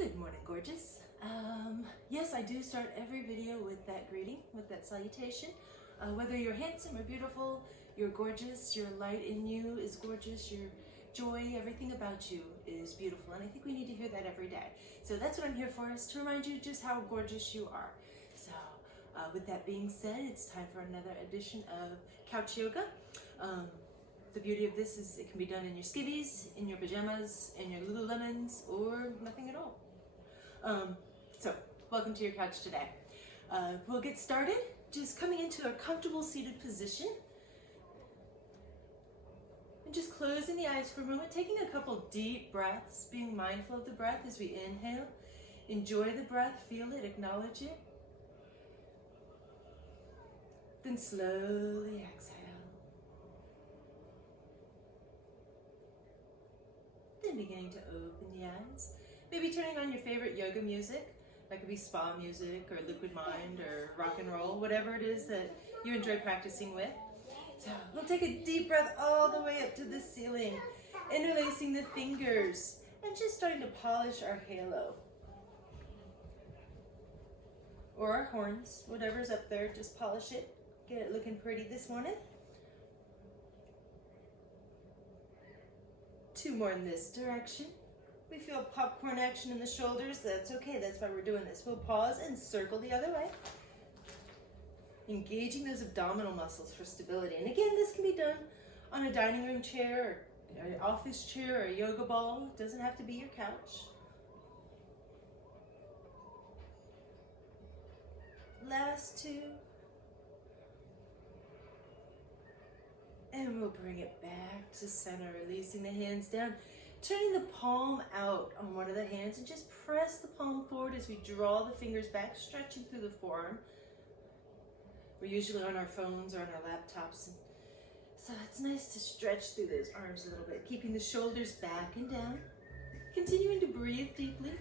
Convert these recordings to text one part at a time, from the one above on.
Good morning, gorgeous. Yes, I do start every video with that greeting, with that salutation. Whether you're handsome or beautiful, you're gorgeous, your light in you is gorgeous, your joy, everything about you is beautiful. And I think we need to hear that every day. So that's what I'm here for, is to remind you just how gorgeous you are. So with that being said, it's time for another edition of Couch Yoga. The beauty of this is it can be done in your skivvies, in your pajamas, in your Lululemons, or nothing at all. So welcome to your couch today. We'll get started just coming into a comfortable seated position and just closing the eyes for a moment, taking a couple deep breaths, being mindful of the breath as we inhale. Enjoy the breath, feel it, acknowledge it. Then slowly exhale. Then beginning to open the eyes. Maybe turning on your favorite yoga music. That could be spa music or liquid mind or rock and roll, whatever it is that you enjoy practicing with. So we'll take a deep breath all the way up to the ceiling, interlacing the fingers and just starting to polish our halo. Or our horns, whatever's up there, just polish it. Get it looking pretty this morning. 2 more in this direction. We feel popcorn action in the shoulders. That's okay, that's why we're doing this. We'll pause and circle the other way. Engaging those abdominal muscles for stability. And again, this can be done on a dining room chair, or an office chair, or a yoga ball. It doesn't have to be your couch. Last 2. And we'll bring it back to center, releasing the hands down, turning the palm out on one of the hands and just press the palm forward as we draw the fingers back, stretching through the forearm. We're usually on our phones or on our laptops, and so it's nice to stretch through those arms a little bit, keeping the shoulders back and down, continuing to breathe deeply.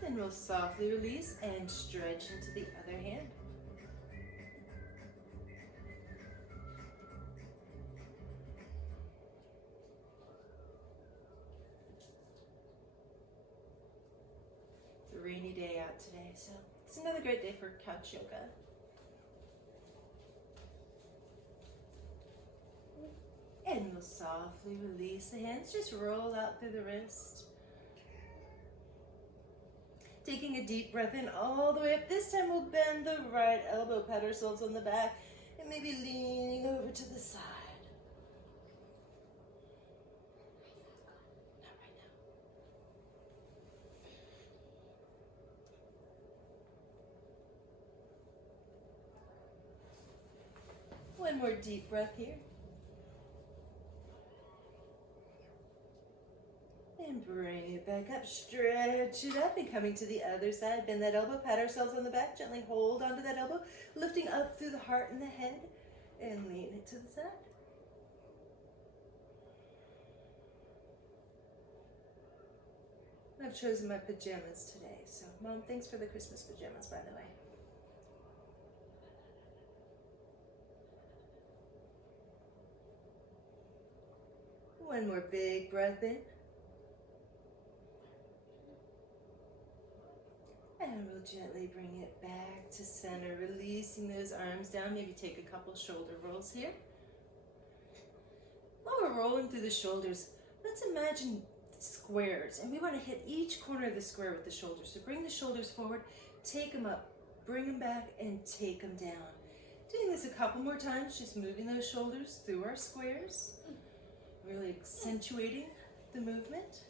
Then we'll softly release and stretch into the other hand. It's a rainy day out today, so it's another great day for couch yoga. And we'll softly release the hands, just roll out through the wrist. Taking a deep breath in all the way up. This time we'll bend the right elbow, pat ourselves on the back, and maybe leaning over to the side. Not right now. One more deep breath here. And bring it back up, stretch it up, and coming to the other side. Bend that elbow, pat ourselves on the back, gently hold onto that elbow, lifting up through the heart and the head, and lean it to the side. I've chosen my pajamas today, so Mom, thanks for the Christmas pajamas, by the way. One more big breath in. And we'll gently bring it back to center, releasing those arms down. Maybe take a couple shoulder rolls here. While we're rolling through the shoulders, let's imagine squares. And we want to hit each corner of the square with the shoulders. So bring the shoulders forward, take them up, bring them back, and take them down. Doing this a couple more times, just moving those shoulders through our squares. Really accentuating the movement.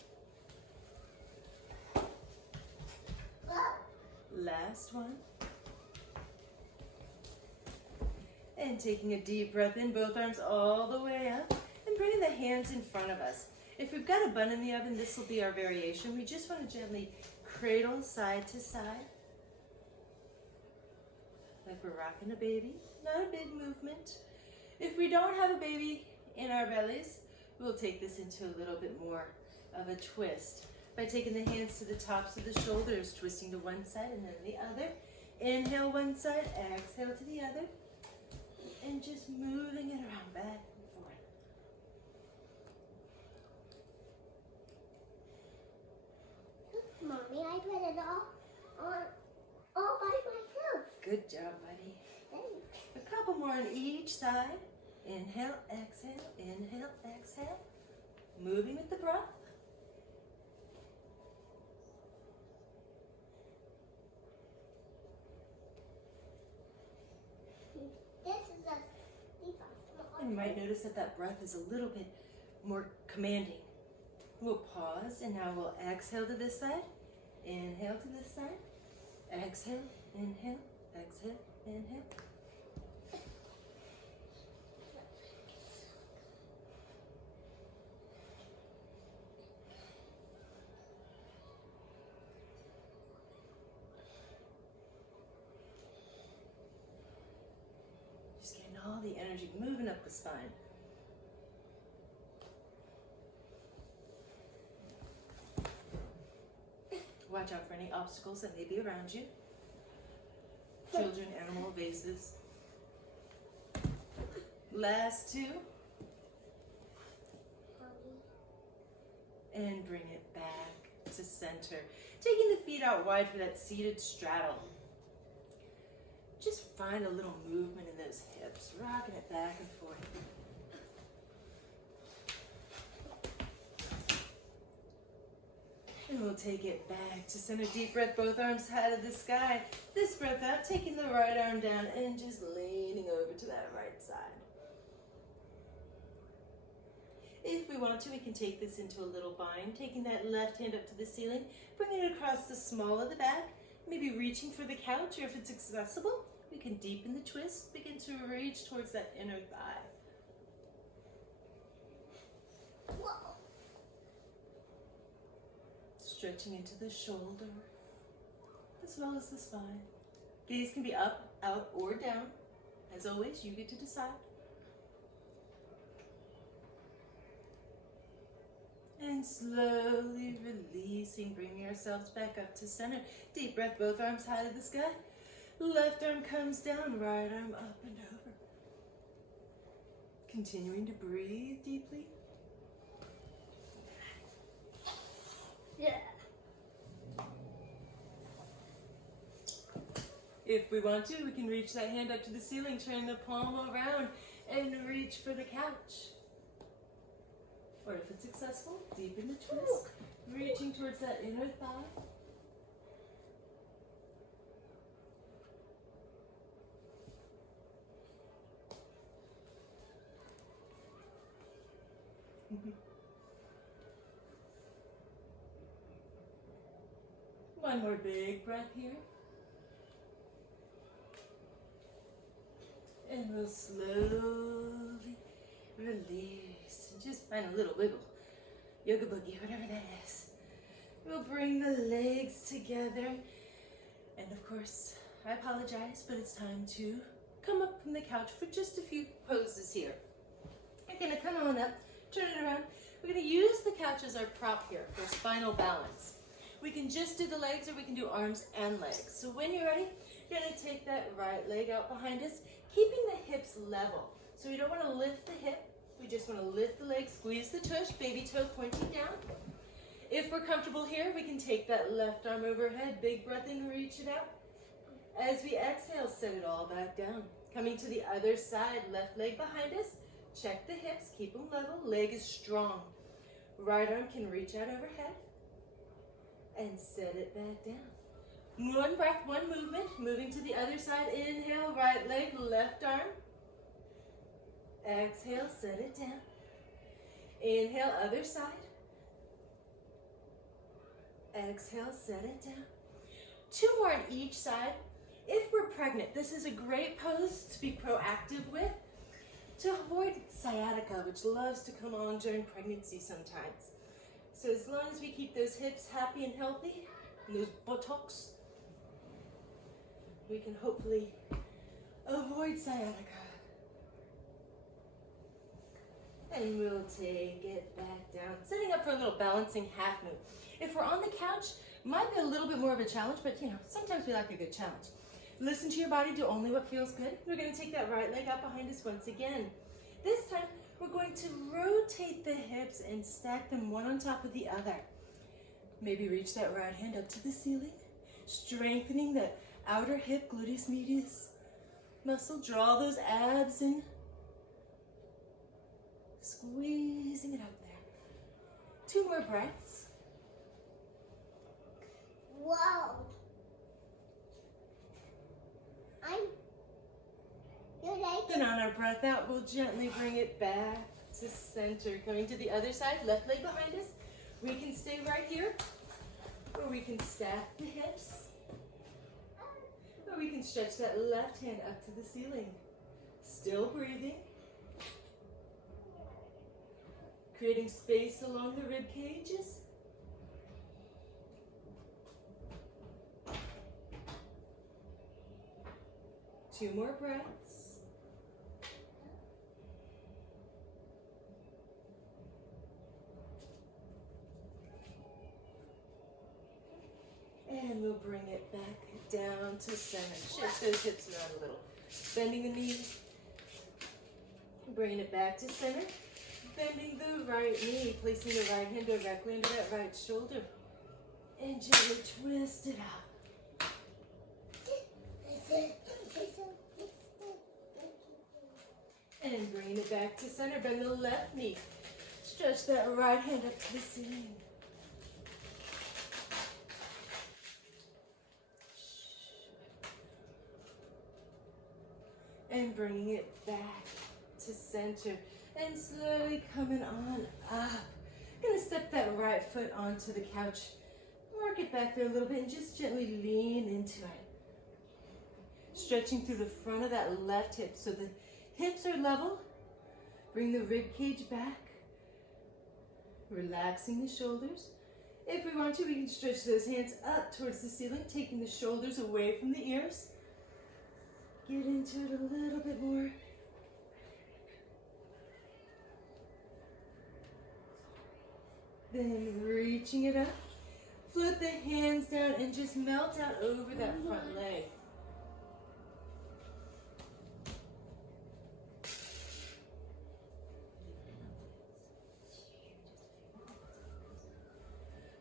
Last one. And taking a deep breath in, both arms all the way up, and bringing the hands in front of us. If we've got a bun in the oven, this will be our variation. We just want to gently cradle side to side, like we're rocking a baby. Not a big movement. If we don't have a baby in our bellies, we'll take this into a little bit more of a twist by taking the hands to the tops of the shoulders, twisting to one side and then the other. Inhale one side, exhale to the other, and just moving it around back and forth. Mommy, I put it all by myself. Good job, buddy. Thanks. A couple more on each side. Inhale, exhale, inhale, exhale. Moving with the breath. This is a default. You might notice that that breath is a little bit more commanding. We'll pause and now we'll exhale to this side. Inhale to this side. Exhale, inhale, exhale, inhale. Just getting all the energy moving up the spine. Watch out for any obstacles that may be around you. Children, animal, vases. Last two. And bring it back to center. Taking the feet out wide for that seated straddle. Just find a little movement in those hips, rocking it back and forth. And we'll take it back to center. Deep breath, both arms high to the sky. This breath out, taking the right arm down and just leaning over to that right side. If we want to, we can take this into a little bind, taking that left hand up to the ceiling, bringing it across the small of the back, maybe reaching for the couch, or if it's accessible, we can deepen the twist, begin to reach towards that inner thigh. Whoa. Stretching into the shoulder, as well as the spine. Gaze can be up, out, or down. As always, you get to decide. And slowly releasing, bringing ourselves back up to center. Deep breath, both arms high to the sky. Left arm comes down, right arm up and over. Continuing to breathe deeply. Yeah. If we want to, we can reach that hand up to the ceiling, turn the palm around, and reach for the couch. Or if it's accessible, deepen the twist, reaching towards that inner thigh. One more big breath here. And we'll slowly release. And just find a little wiggle. Yoga boogie, whatever that is. We'll bring the legs together. And of course, I apologize, but it's time to come up from the couch for just a few poses here. You're gonna come on up, turn it around. We're gonna use the couch as our prop here for spinal balance. We can just do the legs or we can do arms and legs. So when you're ready, you're gonna take that right leg out behind us, keeping the hips level. So we don't wanna lift the hip, we just wanna lift the leg, squeeze the tush, baby toe pointing down. If we're comfortable here, we can take that left arm overhead, big breath in, reach it out. As we exhale, set it all back down. Coming to the other side, left leg behind us, check the hips, keep them level, leg is strong. Right arm can reach out overhead and set it back down. One breath, one movement, moving to the other side. Inhale, right leg, left arm. Exhale, set it down. Inhale, other side. Exhale, set it down. Two more on each side. If we're pregnant, this is a great pose to be proactive with to avoid sciatica, which loves to come on during pregnancy sometimes. So as long as we keep those hips happy and healthy, and those buttocks, we can hopefully avoid sciatica. And we'll take it back down. Setting up for a little balancing half move. If we're on the couch, might be a little bit more of a challenge, but you know, sometimes we like a good challenge. Listen to your body, do only what feels good. We're gonna take that right leg out behind us once again. This time, we're going to rotate the hips and stack them one on top of the other. Maybe reach that right hand up to the ceiling, strengthening that outer hip, gluteus medius muscle. Draw those abs in, squeezing it up there. 2 more breaths. Wow. Then on our breath out, we'll gently bring it back to center. Coming to the other side, left leg behind us. We can stay right here, or we can stack the hips, or we can stretch that left hand up to the ceiling. Still breathing. Creating space along the rib cages. Two more breaths. And we'll bring it back down to center. Shift those hips around a little. Bending the knee. Bringing it back to center. Bending the right knee. Placing the right hand directly under that right shoulder. And gently twist it out. And bringing it back to center. Bend the left knee. Stretch that right hand up to the ceiling. And bringing it back to center. And slowly coming on up. Gonna step that right foot onto the couch. Work it back there a little bit and just gently lean into it. Stretching through the front of that left hip so the hips are level. Bring the rib cage back. Relaxing the shoulders. If we want to, we can stretch those hands up towards the ceiling, taking the shoulders away from the ears. Get into it a little bit more. Then reaching it up. Float the hands down and just melt out over that front leg.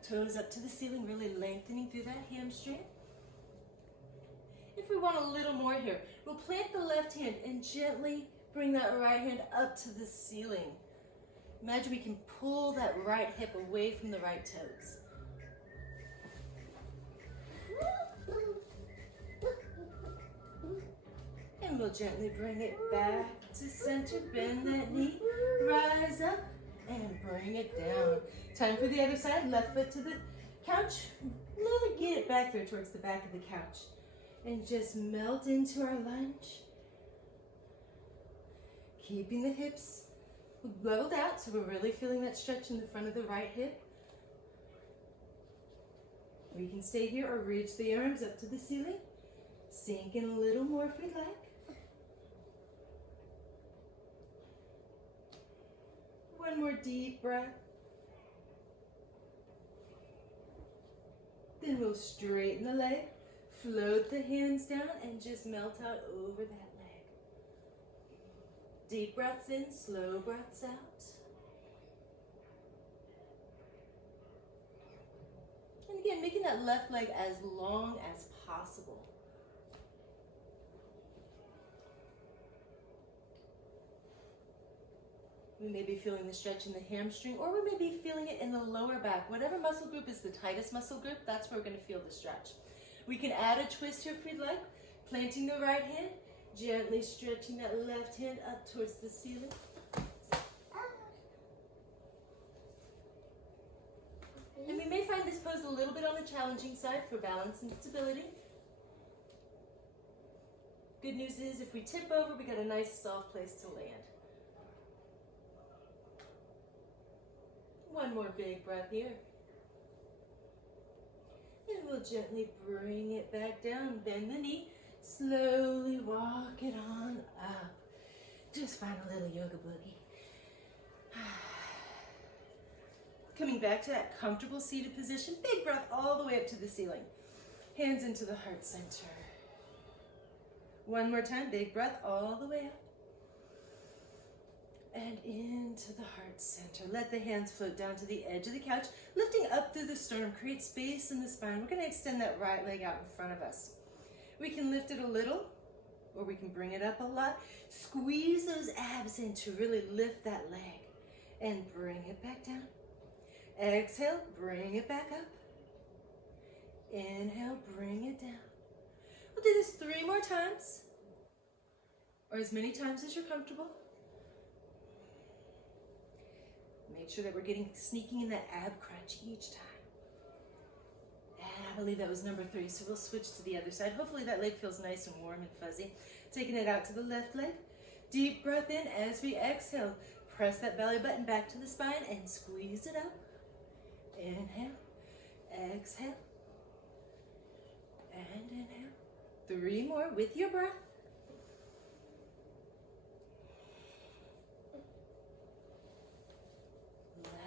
Toes up to the ceiling, really lengthening through that hamstring. If we want a little more here, we'll plant the left hand and gently bring that right hand up to the ceiling. Imagine we can pull that right hip away from the right toes. And we'll gently bring it back to center. Bend that knee, rise up, and bring it down. Time for the other side. Left foot to the couch. Really get it back there towards the back of the couch. And just melt into our lunge. Keeping the hips leveled out, so we're really feeling that stretch in the front of the right hip. We can stay here or reach the arms up to the ceiling. Sink in a little more if we'd like. One more deep breath. Then we'll straighten the leg, float the hands down, and just melt out over that leg. Deep breaths in, slow breaths out. And again, making that left leg as long as possible. We may be feeling the stretch in the hamstring, or we may be feeling it in the lower back. Whatever muscle group is the tightest muscle group, that's where we're going to feel the stretch. We can add a twist here if we'd like, planting the right hand, gently stretching that left hand up towards the ceiling. And we may find this pose a little bit on the challenging side for balance and stability. Good news is if we tip over, we got a nice soft place to land. One more big breath here. And we'll gently bring it back down. Bend the knee. Slowly walk it on up. Just find a little yoga boogie. Coming back to that comfortable seated position. Big breath all the way up to the ceiling. Hands into the heart center. One more time. Big breath all the way up. and into the heart center. Let the hands float down to the edge of the couch, lifting up through the sternum. Create space in the spine. We're going to extend that right leg out in front of us. We can lift it a little, or we can bring it up a lot. Squeeze those abs in to really lift that leg, and bring it back down. Exhale, bring it back up. Inhale, bring it down. We'll do this 3 more times, or as many times as you're comfortable. Make sure that we're sneaking in that ab crunch each time. And I believe that was number 3, so we'll switch to the other side. Hopefully that leg feels nice and warm and fuzzy. Taking it out to the left leg. Deep breath in as we exhale. Press that belly button back to the spine and squeeze it up. Inhale, exhale, and inhale. 3 more with your breath.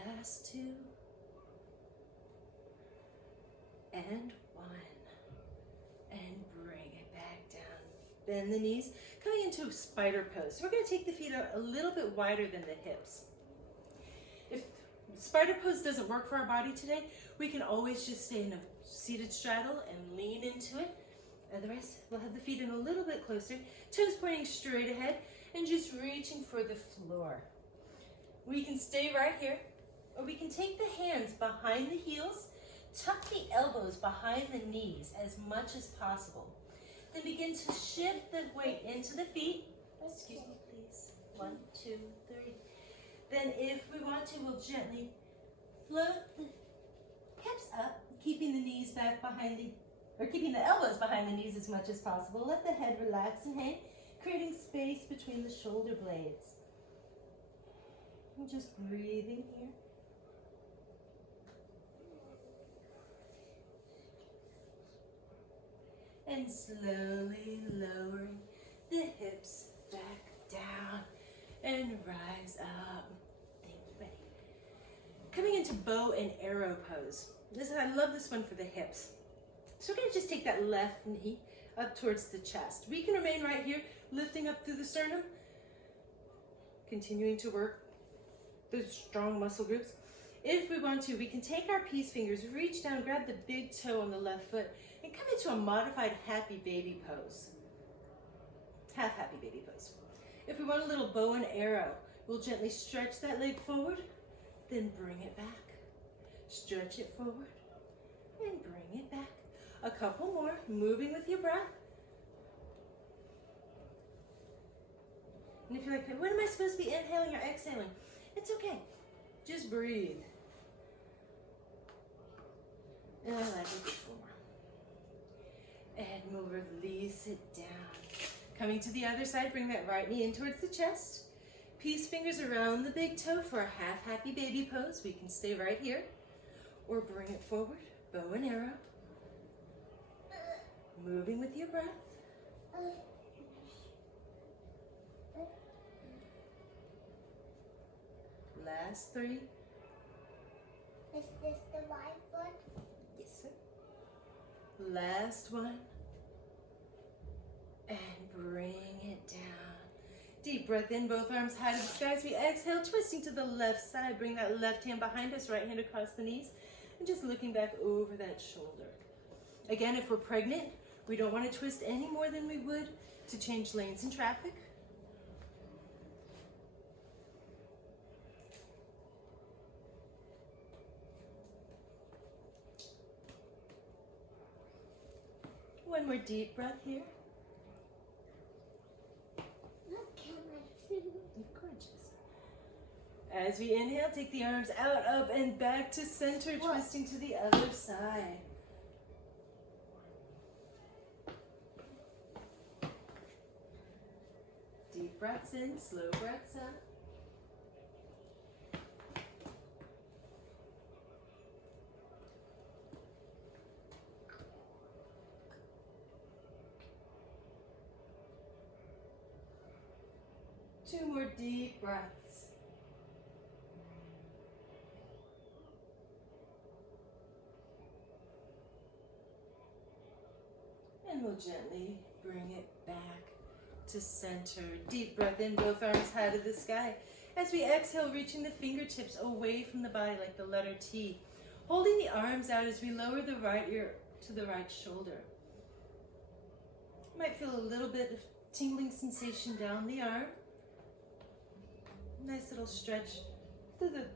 Last 2. And 1. And bring it back down. Bend the knees, coming into spider pose. So we're going to take the feet out a little bit wider than the hips. If spider pose doesn't work for our body today, we can always just stay in a seated straddle and lean into it. Otherwise, we'll have the feet in a little bit closer, toes pointing straight ahead, and just reaching for the floor. We can stay right here, or we can take the hands behind the heels, tuck the elbows behind the knees as much as possible. Then begin to shift the weight into the feet. Excuse me, please. 1, 2, 3. Then if we want to, we'll gently float the hips up, keeping the knees back behind keeping the elbows behind the knees as much as possible. Let the head relax and hang, creating space between the shoulder blades. And just breathing here. And slowly lowering the hips back down and rise up. Thank you, buddy. Coming into bow and arrow pose. I love this one for the hips. So we're going to just take that left knee up towards the chest. We can remain right here, lifting up through the sternum, continuing to work those strong muscle groups. If we want to, we can take our peace fingers, reach down, grab the big toe on the left foot, and come into a modified happy baby pose. Half happy baby pose. If we want a little bow and arrow, we'll gently stretch that leg forward, then bring it back. Stretch it forward, and bring it back. A couple more, moving with your breath. And if you're like, when am I supposed to be inhaling or exhaling? It's okay. Just breathe. And I like it. 4 more. And we'll release it down. Coming to the other side, bring that right knee in towards the chest. Peace fingers around the big toe for a half happy baby pose. We can stay right here. Or bring it forward, bow and arrow. Moving with your breath. Last 3. Is this the right one? Yes, sir. Last 1. And bring it down. Deep breath in, both arms high to the sky as we exhale, twisting to the left side. Bring that left hand behind us, right hand across the knees, and just looking back over that shoulder. Again, if we're pregnant, we don't want to twist any more than we would to change lanes in traffic. One more deep breath here. Look at my feet. You're gorgeous. As we inhale, take the arms out, up, and back to center, twisting to the other side. Deep breaths in, slow breaths out. Two more deep breaths. And we'll gently bring it back to center. Deep breath in, both arms high to the sky. As we exhale, reaching the fingertips away from the body like the letter T. Holding the arms out as we lower the right ear to the right shoulder. You might feel a little bit of tingling sensation down the arm. Nice little stretch through the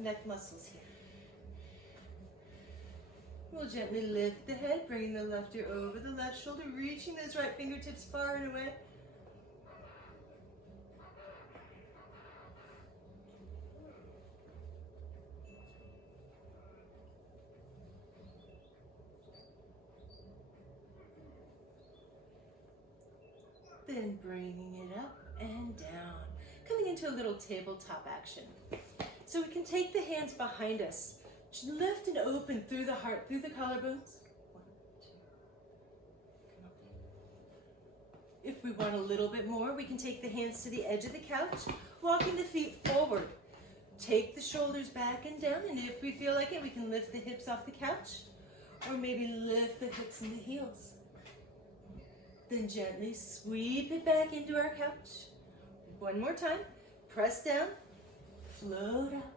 neck muscles here. We'll gently lift the head, bringing the left ear over the left shoulder, reaching those right fingertips far and away. Then bringing it up and down, coming into a little tabletop action. So we can take the hands behind us, lift and open through the heart, through the collarbones. 1, 2. If we want a little bit more, we can take the hands to the edge of the couch, walking the feet forward. Take the shoulders back and down, and if we feel like it, we can lift the hips off the couch, or maybe lift the hips and the heels. Then gently sweep it back into our couch. One more time. Press down, float up,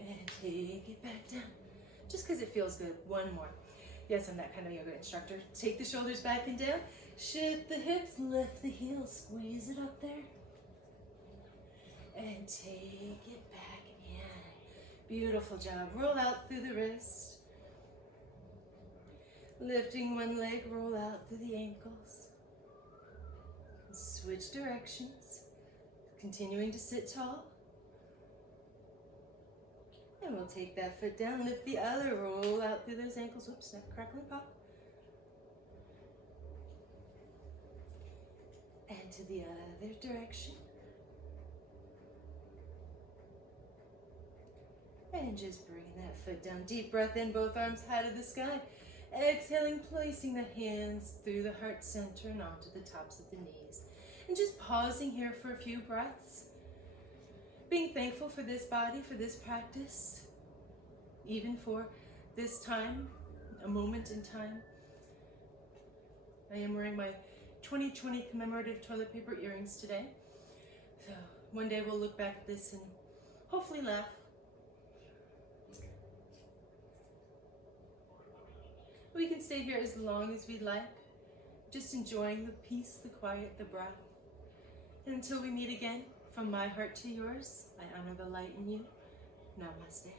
and take it back down. Just because it feels good. One more. Yes, I'm that kind of yoga instructor. Take the shoulders back and down. Shift the hips, lift the heels, squeeze it up there. And take it back in. Beautiful job. Roll out through the wrist. Lifting one leg, roll out through the ankles. Switch directions. Continuing to sit tall. And we'll take that foot down, lift the other, roll out through those ankles. Whoops, snap, crackle, and pop. And to the other direction. And just bring that foot down. Deep breath in, both arms high to the sky. Exhaling, placing the hands through the heart center and onto the tops of the knees. And just pausing here for a few breaths. Being thankful for this body, for this practice, even for this time, a moment in time. I am wearing my 2020 commemorative toilet paper earrings today. So one day we'll look back at this and hopefully laugh. We can stay here as long as we'd like, just enjoying the peace, the quiet, the breath. And until we meet again, from my heart to yours, I honor the light in you. Namaste.